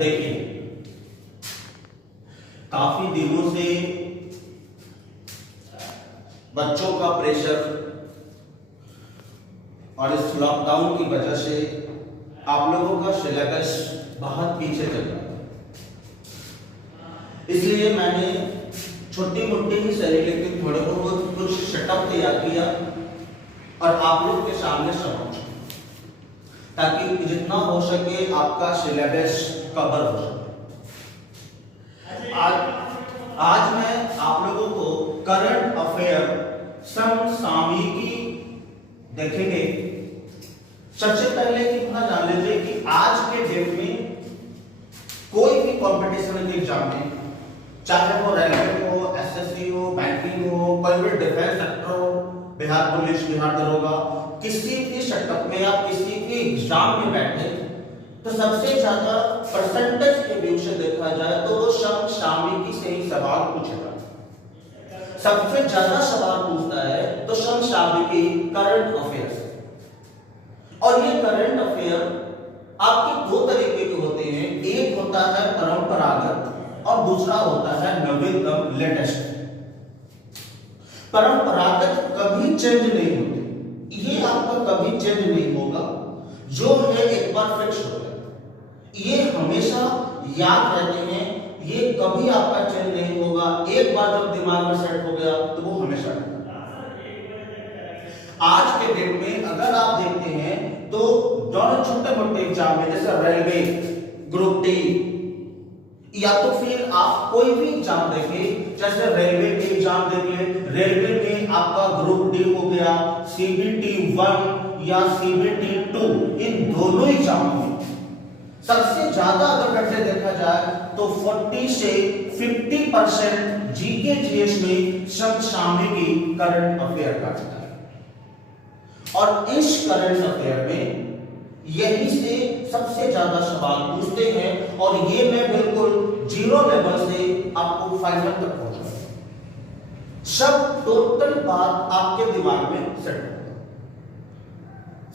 देखिए, काफी दिनों से बच्चों का प्रेशर और इस लॉकडाउन की वजह से आप लोगों का सिलेबस बहुत पीछे चल रहा है। इसलिए मैंने छोटी मोटी ही सही लेकिन थोड़े बहुत कुछ सेटअप तैयार किया और आप लोग के सामने समझ, ताकि जितना हो सके आपका सिलेबस कवर हो सके। आज मैं आप लोगों को करंट अफेयर समसामयिकी देखेंगे। सबसे पहले इतना जान लीजिए कि आज के डेट में कोई भी कंपटीशन के एग्जाम में, चाहे वो रेलवे हो, एसएससी हो, बैंकिंग हो, कोई भी डिफेंस सेक्टर हो, बिहार पुलिस, बिहार दरोगा, किसी भी सेटअप में या किसी भी एग्जाम में बैठे तो सबसे ज्यादा परसेंटेज के व्यू से देखा जाए तो वो समसामयिकी से ही सवाल पूछेगा। सबसे ज्यादा सवाल पूछता है तो समसामयिकी, करंट अफेयर से। और ये करंट अफेयर आपके दो तरीके के होते हैं, एक होता है परंपरागत और दूसरा होता है नवीनतम, लेटेस्ट। परंपरागत कभी चेंज नहीं होते, ये आपका कभी चेंज नहीं होगा, जो है एक बार फिक्स हो गया, ये हमेशा याद रहते हैं, ये कभी आपका चेंज नहीं होगा। एक बार जब दिमाग में सेट हो गया तो वो हमेशा रहता है। आज के डेट में अगर आप देखते हैं तो दोनों छोटे मोटे एग्जाम में, जैसे रेलवे, ग्रुप डी, या तो फिर आप कोई भी एग्जाम देखिए, जैसे रेलवे के एग्जाम देख ले, रेलवे में आपका ग्रुप डी हो गया, सीबीटी 1 या सीबीटी 2, इन दोनों एग्जाम में सबसे ज्यादा अगर घटने देखा जाए तो 40 से 50% जीके जीएस में समसामयिकी करंट अफेयर का आता है। और इस करंट अफेयर में यही से सबसे ज्यादा सवाल पूछते हैं और ये मैं बिल्कुल जीरो लेवल से आपको फाइनल तक पहुंचाऊंगा। सब टोटल बात आपके दिमाग में सेट होगा।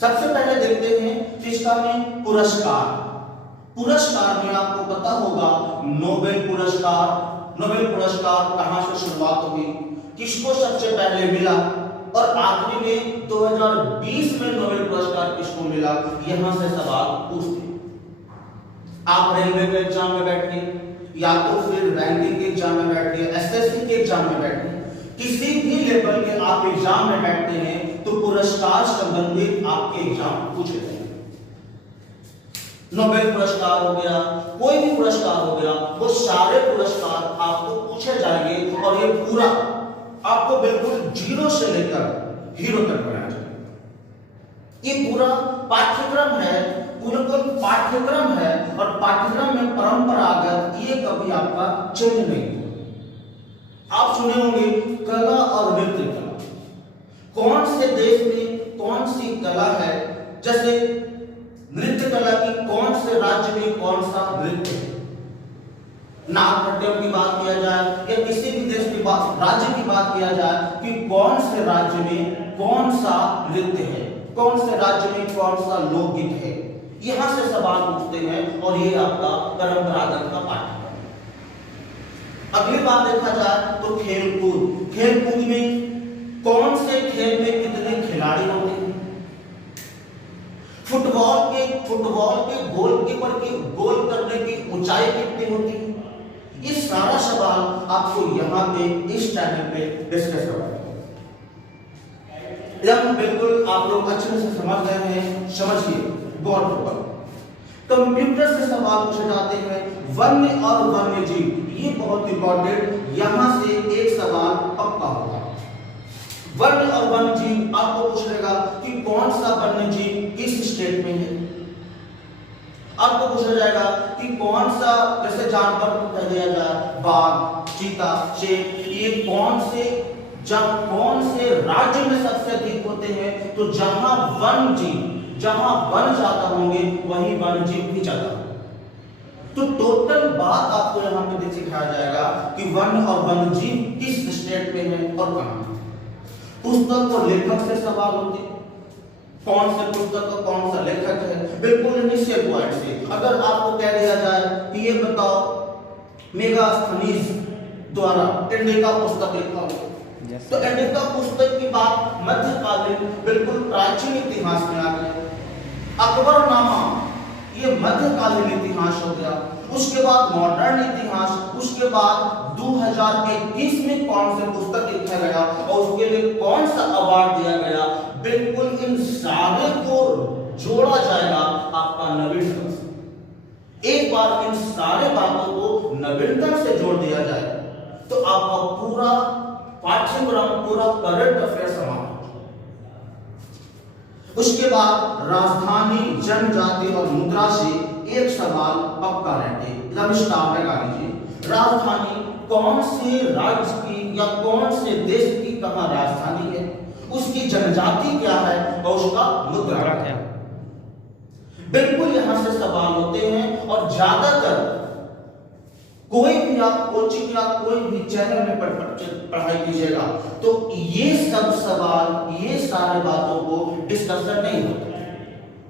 सबसे पहले देखते हैं इसका में पुरस्कार। पुरस्कार में आपको पता होगा नोबेल पुरस्कार। नोबेल पुरस्कार कहां से शुरुआत हुई, किसको सबसे पहले मिला और आखिरी में 2020 में नोबेल पुरस्कार किसको मिला, यहां से सवाल पूछते हैं। आप रेलवे के एग्जाम में बैठिए या तो फिर बैंकिंग के एग्जाम में बैठिए, एसएससी के एग्जाम में बैठिए, किसी भी लेवल के आप एग्जाम में बैठते हैं तो पुरस्कार संबंधित आपके एग्जाम पूछे जाएंगे। नोबेल पुरस्कार हो गया, कोई भी पुरस्कार हो गया, वो सारे पुरस्कार आपको पूछे जाएंगे और ये पूरा आपको बिल्कुल जीरो से लेकर हीरो तक बनाया जाएगा। ये पूरा पाठ्यक्रम है, पूरा पाठ्यक्रम है और पाठ्यक्रम में परंपरागत ये कभी आपका चेंज नहीं होगा। आप सुने होंगे कला और नृत्य कला, कौन से देश में कौन सी कला है, जैसे नृत्य कला की कौन से राज्य में कौन सा नृत्य है। नागपट्टिनम की बात किया जाए या किसी भी देश की बात, राज्य की बात किया जाए कि कौन से राज्य में कौन सा नृत्य है, कौन से राज्य में कौन सा लोकगीत है, यहां से सवाल पूछते हैं और ये आपका परंपरागत का पाठ्यक्रम है। अगली बात देखा जाए तो खेलकूद। खेलकूद में कौन से खेल में कितने खिलाड़ी होते हैं, फुटबॉल के गोलकीपर की गोल करने की ऊंचाई कितनी होती है, ये सारा सवाल आपको यहां पे इस चैनल पे डिस्कस करवाएंगे। जब बिल्कुल आप लोग अच्छे से समझ गए हैं, समझिए गौर पूर्वक। कंप्यूटर से सवाल पूछे जाते हैं, वन्य और वन्य जीव, ये बहुत इंपॉर्टेंट, यहां से एक सवाल पक्का होगा। वन्य और वन्य जीव आपको पूछेगा कि कौन सा वन्य जीव किस स्टेट में है। आपको पूछा जाएगा कि कौन सा, जैसे जानवर को कह दिया जाए बाघ, चीता, शेर, ये कौन से राज्य में सबसे अधिक होते हैं, तो जहां वन्य जीव, जहां वन ज्यादा होंगे वहीं वन्य जीव भी ज्यादा होंगे। तो टोटल बात आपको यहां पे दिखाया जाएगा कि वन्य और वन्य जीव किस स्टेट में है और कहां। पुस्तक और लेखक से सवाल होते हैं, कौन से पुस्तक का कौन सा लेखक है, बिल्कुल निश्चित पॉइंट से। अगर आपको कह दिया जाए कि मेगास्थनीज द्वारा इंडिका पुस्तक लिखा हुआ। तो इंडिका पुस्तक की बात मध्यकालीन बिल्कुल प्राचीन इतिहास में आ गया। अकबरनामा ये मध्यकालीन इतिहास हो गया। उसके बाद मॉडर्न इतिहास, उसके बाद 2021 में कौन सा पुस्तक लिखा गया और उसके लिए कौन सा अवार्ड दिया गया, बिल्कुल इन सारे को जोड़ा जाएगा आपका नवीनतम से। एक बार इन सारे बातों को नवीनतम से जोड़ दिया जाए तो आपका पूरा पाठ्यक्रम, पूरा करंट अफेयर समाप्त। उसके बाद राजधानी, जनजाति और मुद्रा से एक सवाल पक्का रहते स्टार लगा लीजिए। राजधानी कौन से राज्य की या कौन से देश की कहां राजधानी है, उसकी जनजाति क्या है और उसका मुद्रा क्या है। बिल्कुल यहां से सवाल होते हैं और ज्यादातर कोई भी आप कोचिंग या कोई भी चैनल में पढ़ाई कीजिएगा तो ये सब सवाल, ये सारे बातों को डिस्कशन नहीं होते।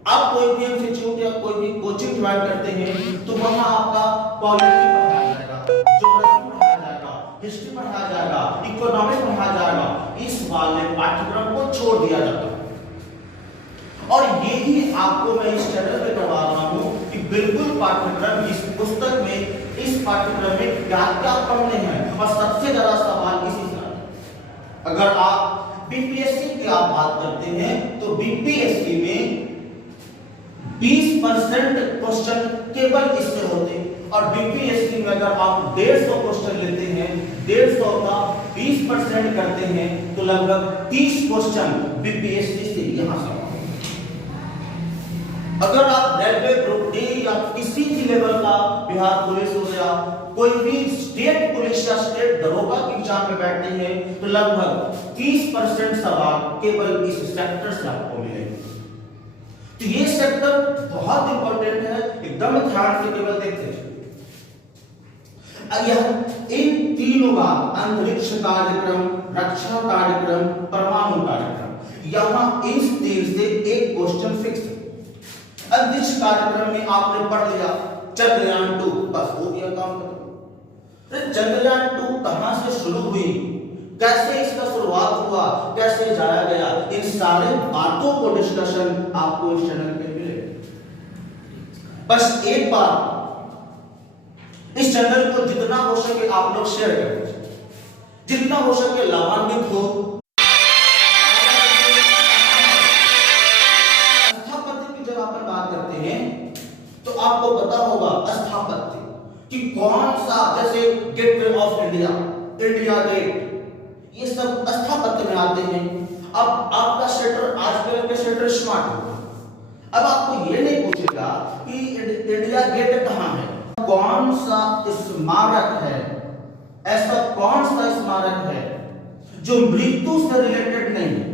आप कोई भी इंस्टीट्यूट या कोई भी कोचिंग ज्वाइन करते हैं तो वहां आपका पॉलिटी पढ़ाया जाएगा, ज्योग्राफी पढ़ाया जाएगा, हिस्ट्री पढ़ाया जाएगा, इकोनॉमिक्स पढ़ाया जाएगा। इस वाले पाठ्यक्रम को छोड़ दिया जाता है और यही आपको मैं इस चैनल पे करवा रहा हूं कि बिल्कुल पाठ्यक्रम इस पुस्तक में, इस पाठ्यक्रम में क्या क्या पढ़ने हैं और सबसे ज्यादा सवाल इसी से। अगर आप बीपीएससी की आप बात करते हैं तो बीपीएससी में 20% क्वेश्चन केवल इससे होते हैं और बीपीएससी में अगर आप 150 क्वेश्चन लेते हैं, 150 का 20% करते हैं तो लगभग 30 क्वेश्चन बीपीएससी से यहां से। अगर आप रेलवे ग्रुप डी या किसी भी लेवल का, बिहार पुलिस हो गया, कोई भी स्टेट पुलिस या स्टेट दरोगा की एग्जाम में बैठते हैं तो लगभग 30% सवाल केवल इस सेक्टर से आपको मिलेंगे। तो ये सेक्टर बहुत इंपॉर्टेंट है, एकदम ध्यान से केवल देखते हैं। इन तीनों बात, अंतरिक्ष कार्यक्रम, रक्षा कार्यक्रम, परमाणु कार्यक्रम, यहां इस तीन से एक क्वेश्चन फिक्स है। अंतरिक्ष कार्यक्रम में आपने पढ़ लिया चंद्रयान 2, बस हो गया काम खत्म। चंद्रयान 2 कहां से शुरू हुई, कैसे इसका शुरुआत हुआ, कैसे जाया गया, इन सारे बातों को डिस्कशन आपको इस चैनल पे मिलेगा। बस एक बार इस चैनल को जितना हो सके आप लोग शेयर करें, जितना हो सके लाभान्वित हो। तो आपको पता होगा स्थापत्य कि कौन सा, जैसे Gateway of India, India Gate, ये सब स्थापत्य में आते हैं। अब आपका शेटर, आजकल के शेटर स्मार्ट होगा। अब आपको ये नहीं पूछेगा कि इंडिया गेट कहां है, कौन सा स्मारक है, ऐसा कौन सा स्मारक है जो मृत्यु से रिलेटेड नहीं है,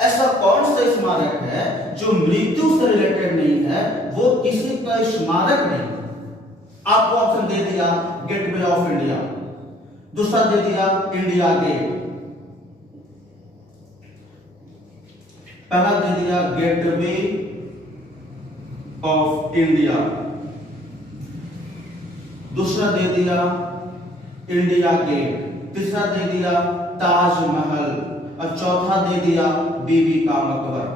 ऐसा कौन सा स्मारक है जो मृत्यु से रिलेटेड नहीं है, वो किसी का स्मारक नहीं। आपको ऑप्शन दे दिया गेटवे ऑफ इंडिया, दूसरा दे दिया इंडिया गेट, पहला दे दिया गेटवे ऑफ इंडिया, दूसरा दे दिया इंडिया गेट, तीसरा दे दिया ताजमहल और चौथा दे दिया बीबी का मकबरा।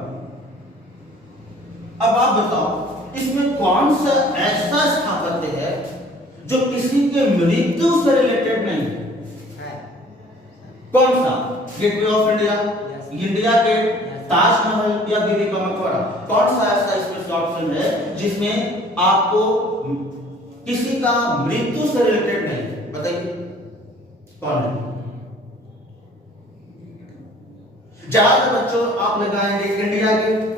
अब आप बताओ इसमें कौन सा ऐसा स्थापत्य है जो किसी के मृत्यु से रिलेटेड नहीं है? कौन सा? Gateway of India, India Gate, Taj Mahal या बीबी का मकबरा? कौन सा ऐसा इसमें ऑप्शन है जिसमें आपको किसी का मृत्यु से रिलेटेड नहीं है? बताइए कौन है? ज्यादा बच्चों आप लगाएंगे इंडिया गेट।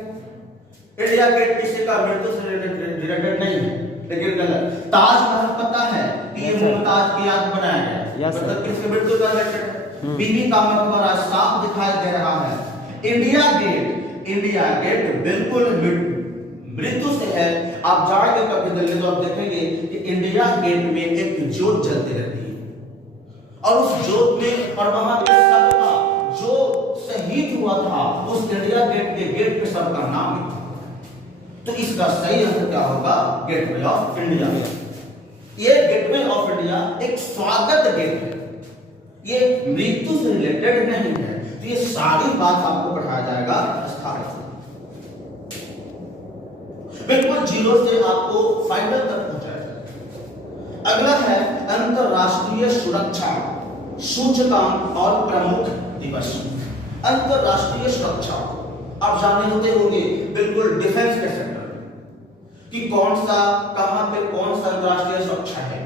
इंडिया गेट किसी का मृत्यु से रिलेटेड नहीं है, लेकिन गलत। ताजमहल पता है कि ये मुमताज की याद बनाया गया, मतलब किसके मृत्यु से रिलेटेड है। बीबी का मकबरा साफ दिखाई दे रहा है। इंडिया गेट बिल्कुल मृत्यु से है। आप जाएंगे कभी दिल्ली तो आप देखेंगे कि इंडिया गेट में एक ज्योत जलती रहती है और उस ज्योत में, और वहां पे सबका जो शहीद हुआ था उस इंडिया गेट के गेट पे सबका नाम है। तो इसका सही आंसर क्या होगा? Gateway of India. ये गेटवे ऑफ इंडिया एक स्वागत गेट है, ये मृत्यु से रिलेटेड नहीं है। तो ये सारी बात आपको पढ़ाया जाएगा विस्तार से, बिल्कुल जीरो से आपको फाइनल तक पहुंचाएगा। अगला है अंतरराष्ट्रीय सुरक्षा सूचकांक और प्रमुख दिवस। अंतरराष्ट्रीय सुरक्षा आप जानते होंगे बिल्कुल डिफेंस के सेक्टर कि कौन सा कहां पे कौन सा अंतरराष्ट्रीय सुरक्षा है।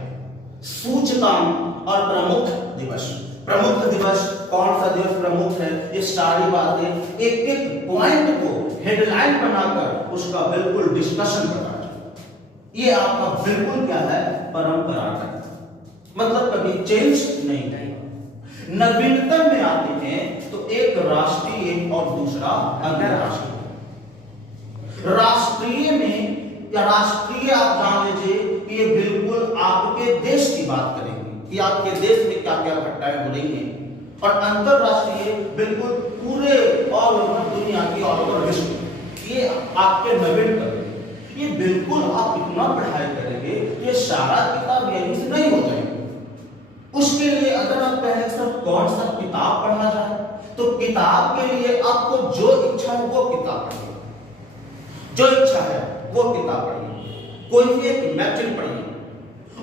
सूचकांक और प्रमुख दिवस, प्रमुख दिवस कौन सा दिवस प्रमुख है, ये सारी बातें एक एक पॉइंट को हेडलाइन बनाकर उसका बिल्कुल डिस्कशन करना चाहिए। ये आपका बिल्कुल क्या है, परंपरा है, मतलब कभी चेंज नहीं है। नवीनतम में आते हैं तो एक राष्ट्रीय और दूसरा अंतरराष्ट्रीय। राष्ट्रीय में या राष्ट्रीय आप जान लीजिए कि ये बिल्कुल आपके देश की बात करेंगे कि आपके देश में क्या क्या घटनाएं हो रही हैं, और अंतरराष्ट्रीय बिल्कुल पूरे ऑल ओवर दुनिया की, ऑल ओवर विश्व, ये आपके नवीन करेंगे। ये बिल्कुल आप इतना पढ़ाई करेंगे ये सारा किताब यहीं से नहीं हो जाएगा। उसके लिए अगर आप पहले सर कौन सा किताब पढ़ा जाए, तो किताब के लिए आपको जो इच्छा है वो किताब पढ़िए, जो इच्छा है वो किताब पढ़िए, कोई भी एक मैगजीन पढ़िए,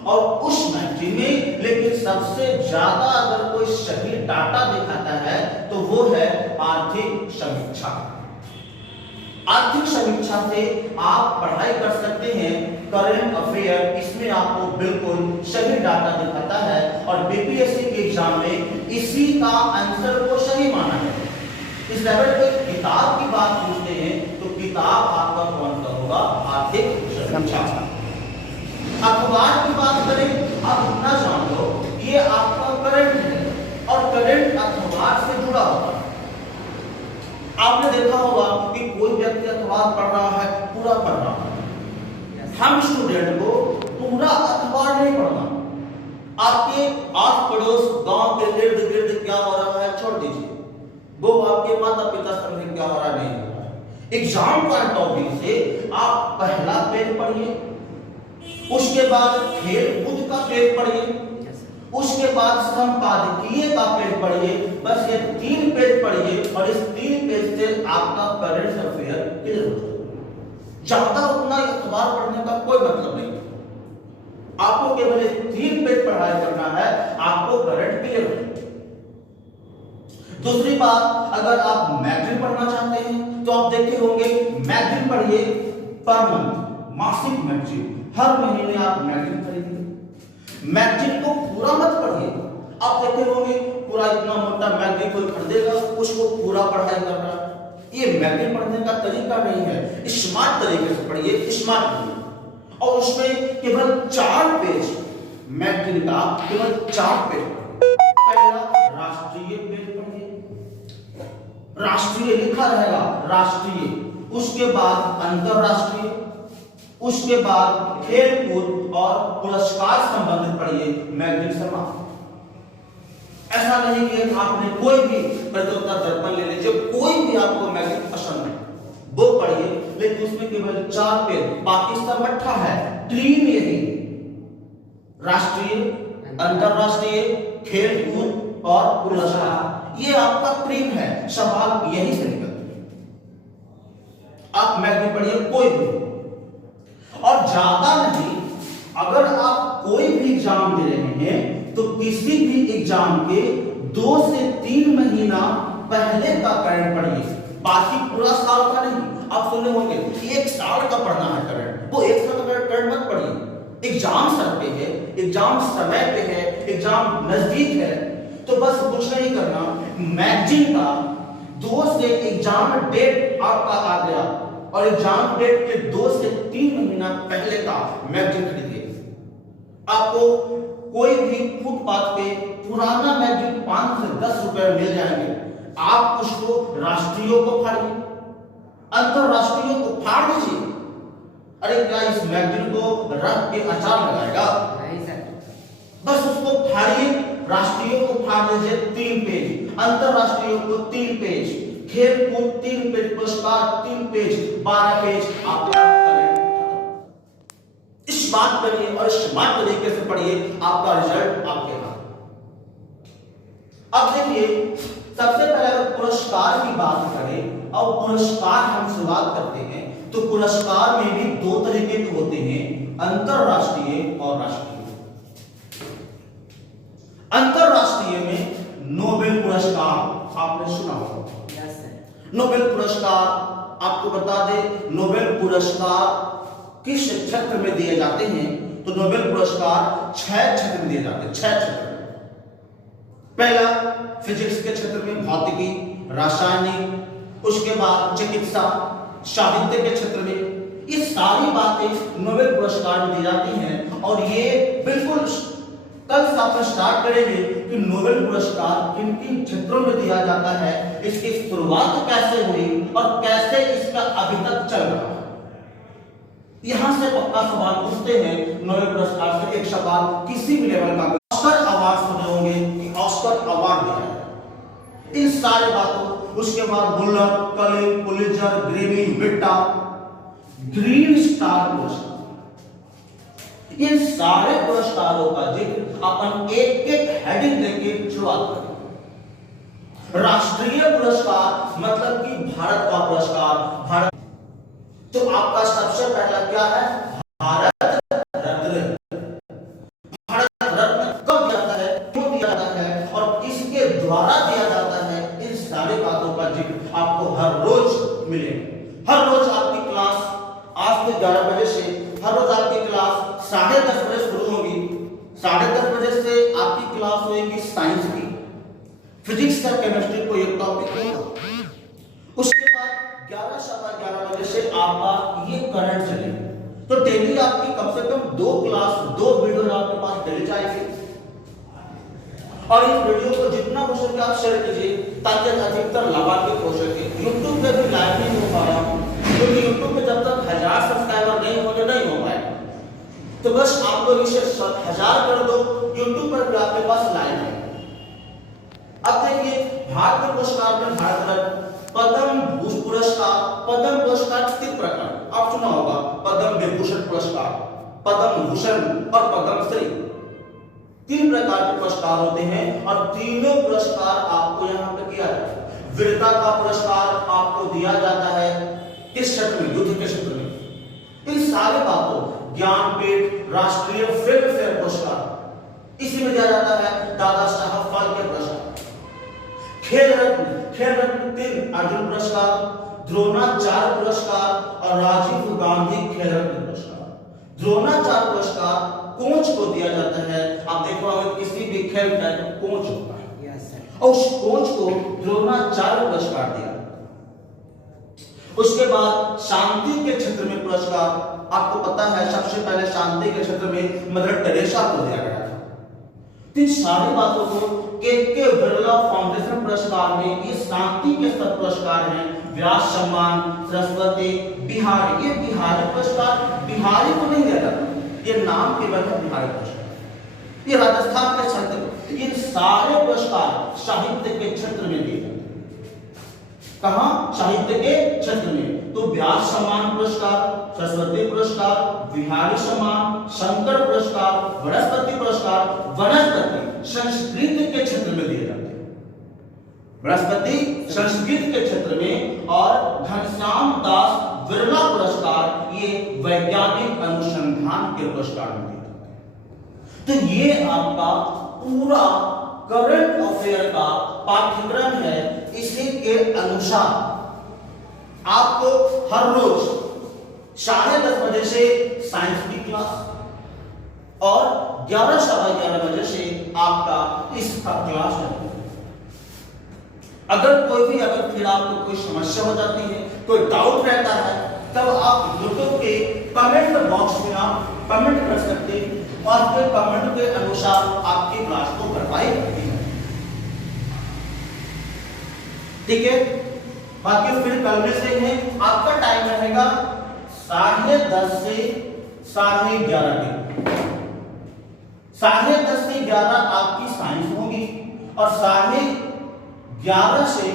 और उस मैगजीन में लेकिन सबसे ज्यादा अगर कोई सही डाटा दिखाता है तो वो है आर्थिक समीक्षा। आर्थिक समीक्षा से आप पढ़ाई कर सकते हैं करंट अफेयर, इसमें आपको बिल्कुल सही डाटा दिखाता है, और बीपीएससी के एग्जाम में इसी का आंसर को सही माना है। इस लेवल पे किताब की बात पूछते हैं तो किताब आपका कौन सा होगा, आर्थिक समीक्षा। अखबार की बात करें, आप इतना जान लो ये आपका करंट है, और करंट अखबार से जुड़ा होगा। आपने देखा होगा कि कोई व्यक्ति अखबार पढ़ रहा है, पूरा पढ़ रहा है, हम स्टूडेंट को पूरा अखबार नहीं पढ़ना। आपके आस पड़ोस गांव के इर्द गिर्द क्या हो रहा है छोड़ दीजिए, वो आपके माता पिता समझे क्या हो रहा नहीं हो रहा है। एग्जाम का टॉपिक से आप पहला पेज पढ़िए, उसके बाद खेल कूद का पेज पढ़िए, उसके बाद संपादकीय का पेज पढ़िए। बस ये 3 पेज पढ़िए और इस 3 पेज से आपका करंट अफेयर क्लियर हो जाएगा। ज्यादा उतना अखबार पढ़ने का कोई मतलब नहीं, आपको केवल 3 पेज पढ़ाई करना है, आपको करंट क्लियर हो जाएगा। दूसरी बात, अगर आप मैगजीन पढ़ना चाहते हैं तो आप देखे होंगे मैगजीन पढ़िए पर मंथ, मासिक मैगजीन, हर महीने आप मैगजीन खरीदिए। मैगजीन को पूरा मत पढ़िए, आप देखे होंगे पूरा इतना मोटा मैगजीन कोई खरीदेगा उसको पूरा पढ़ाई कर रहा है। ये मैगजीन पढ़ने का तरीका नहीं है, स्मार्ट तरीके से पढ़िए, स्मार्ट पढ़िए, और उसमें केवल 4 पेज मैगजीन का, केवल 4 पेज। पहला राष्ट्रीय पेज पढ़िए, राष्ट्रीय लिखा रहेगा राष्ट्रीय, उसके बाद अंतरराष्ट्रीय, उसके बाद खेल कूद और पुरस्कार संबंधित पढ़िए, मैगजीन समाप्त। ऐसा नहीं कि आपने कोई भी प्रतियोगिता दर्पण ले लीजिए, कोई भी आपको मैगजीन पसंद है वो पढ़िए, लेकिन उसमें केवल 4 पेज, बाकी सब अट्ठा है। ट्रीम यही राष्ट्रीय, अंतरराष्ट्रीय, खेल कूद और पुरस्कार, ये आपका ट्रीम है, सवाल यही से निकलते हैं। आप मैगजीन पढ़िए कोई भी, और ज्यादा नहीं, अगर आप कोई भी एग्जाम दे रहे हैं तो किसी भी एग्जाम के 2 से 3 महीना पहले का करंट पढ़िए, बाकी पूरा साल का नहीं। आप सुने होंगे 1 साल का पढ़ना है करंट, वो 1 साल का करंट मत पढ़िए। एग्जाम सर पे है, एग्जाम समय पे है, एग्जाम नजदीक है, तो बस कुछ नहीं करना, मैगजीन का 2 से एग्जाम डेट आपका आ गया और एग्जाम डेट के 2 से 3 महीना पहले का मैगजीन खरीदिए। आपको कोई भी फुटपाथ पे पुराना मैगजीन 5 से 10 रुपए मिल जाएंगे, आप उसको राष्ट्रीय को फाड़िए, अंतरराष्ट्रीय को फाड़ दीजिए। अरे क्या इस मैगजीन को रख के अचार लगाएगा? नहीं सर, बस उसको फाड़िए, राष्ट्रीय को फाड़ दीजिए 3 पेज, अंतरराष्ट्रीय को 3 पेज, खेल कूद 3 पेज, पुरस्कार 3 पेज, 12 पेज, आपका करंट खत्म। इस बात करिए और स्मार्ट तरीके से पढ़िए, आपका रिजल्ट आपके हाथ। अब देखिए, सबसे पहले अगर पुरस्कार की बात करें और पुरस्कार हम शुरुआत करते हैं, तो पुरस्कार में भी दो तरीके के होते हैं, अंतरराष्ट्रीय और राष्ट्रीय। अंतरराष्ट्रीय में नोबेल पुरस्कार आपने सुना होगा। नोबेल पुरस्कार आपको बता दें, नोबेल पुरस्कार किस क्षेत्र में दिए जाते हैं, तो नोबेल पुरस्कार 6 क्षेत्र में दिए जाते हैं, 6 क्षेत्र। पहला फिजिक्स के क्षेत्र में, भौतिकी, रासायनिक, उसके बाद चिकित्सा, साहित्य के क्षेत्र में, ये सारी बातें नोबेल पुरस्कार में दी जाती हैं। और ये बिल्कुल कल से आप स्टार्ट करेंगे कि नोबेल पुरस्कार किन किन क्षेत्रों में दिया जाता है, इसकी शुरुआत कैसे हुई और कैसे इसका अभी तक चल रहा है। यहां से पक्का सवाल पूछते हैं नोबेल पुरस्कार से, एक सवाल किसी भी लेवल का, ऑस्कर अवार्ड सुने होंगे कि ऑस्कर अवार्ड दिया है, इन सारे बातों, उसके बाद बुलर, कलिन, पुलित्जर, ग्रेमी, विट्टा, ग्रीन स्टार पुरस्कार, इन सारे पुरस्कारों का जिक्र अपन एक एक हेडिंग देके शुरुआत करें। राष्ट्रीय पुरस्कार मतलब कि भारत का पुरस्कार, भारत, तो आपका सबसे पहला क्या है, भारत रत्न। भारत रत्न कब दिया जाता है, क्यों दिया जाता है और किसके द्वारा दिया जाता है, इन सारी बातों का जिक्र आपको हर रोज मिलेगा। हर रोज आपकी क्लास आज से 11 बजे से, हर रोज आपकी क्लास 10:30 बजे शुरू होगी। 10:30 बजे से आपकी क्लास होगी साइंस की, फिजिक्स और केमिस्ट्री को एक टॉपिक होगा। उसके बाद 11:15 बजे से आपका ये करंट चलेगा। तो डेली आपकी कम से कम 2 क्लास, 2 वीडियो आपके पास डेली जाएगी। और इस वीडियो को जितना हो सके आप शेयर कीजिए ताकि अधिकतर लाभान्वित हो सके। यूट्यूब पे भी लाइव नहीं हो पा रहा हूं, क्योंकि यूट्यूब पे जब तक 1000 सब्सक्राइबर नहीं होंगे नहीं हो पाएगा। तो बस आप लोग इसे 1000 कर दो, यूट्यूब पर भी आपके पास लाइव है। अब देखिए, भारत पुरस्कार में भारत रत्न, पद्म भूषण पुरस्कार, पद्म पुरस्कार 3 प्रकार आप सुना होगा, पद्म विभूषण पुरस्कार, पद्म भूषण और पद्म श्री, 3 प्रकार के पुरस्कार होते हैं। और तीनों पुरस्कार आपको यहाँ पे किया जाता है। वीरता का पुरस्कार आपको दिया जाता है किस क्षेत्र में, युद्ध के क्षेत्र में। इन सारे बातों, ज्ञानपीठ, राष्ट्रीय फिल्म फेयर पुरस्कार इसी में दिया जाता है, दादा साहब फाल्के पुरस्कार, खेल रत्न 3 अर्जुन पुरस्कार, द्रोणाचार्य पुरस्कार और राजीव गांधी खेल रत्न पुरस्कार। द्रोणाचार्य पुरस्कार कोच को दिया जाता है। आप देखो, अगर किसी भी खेल का कोच होता है और उस कोच को द्रोणाचार्य पुरस्कार दिया। उसके बाद शांति के क्षेत्र में पुरस्कार, आपको पता है सबसे पहले शांति के क्षेत्र में मदर टेरेसा को दिया गया था। इन सारी बातों को के बिरला फाउंडेशन पुरस्कार में, ये शांति के सब पुरस्कार हैं। व्यास सम्मान, सरस्वती, बिहारी, ये बिहारी पुरस्कार बिहारी को नहीं दिया जाता, ये नाम केवल है बिहारी पुरस्कार, ये राजस्थान के क्षेत्र, ये सारे पुरस्कार साहित्य के क्षेत्र में दिए जाते हैं। कहां, साहित्य के क्षेत्र में। तो व्यास सम्मान पुरस्कार, सरस्वती पुरस्कार, बिहारी सम्मान, शंकर पुरस्कार, बृहस्पति पुरस्कार, वनस्पति संस्कृत के क्षेत्र में दिए जाते हैं, बृहस्पति संस्कृत के क्षेत्र में। और घनश्याम दास बिरला पुरस्कार, ये वैज्ञानिक अनुसंधान के पुरस्कार में दिए जाते हैं। तो ये आपका पूरा करंट अफेयर का पाठ्यक्रम है। इसी के अनुसार आपको हर रोज 10:30 बजे से साइंस की क्लास और 11:15 बजे से आपका इसका क्लास है। अगर कोई भी, अगर फिर आपको कोई समस्या हो जाती है, कोई डाउट रहता है, तब आप यूट्यूब के कमेंट बॉक्स में आप कमेंट कर सकते हैं और फिर कमेंट के अनुसार आपकी क्लास को करवाई जाती है। ठीक है, बाकी फिर कल में से है, आपका टाइम रहेगा 10:30 से 11:30 के। 10:30 से 11 आपकी साइंस होगी और 11:30 से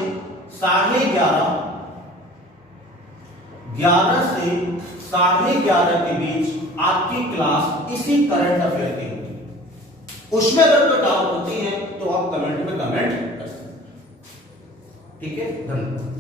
11:30 के बीच आपकी क्लास इसी करंट अफेयर की होगी। उसमें अगर कोई डाउट होती है तो आप कमेंट में कमेंट कर सकते हैं। ठीक है, धन्यवाद।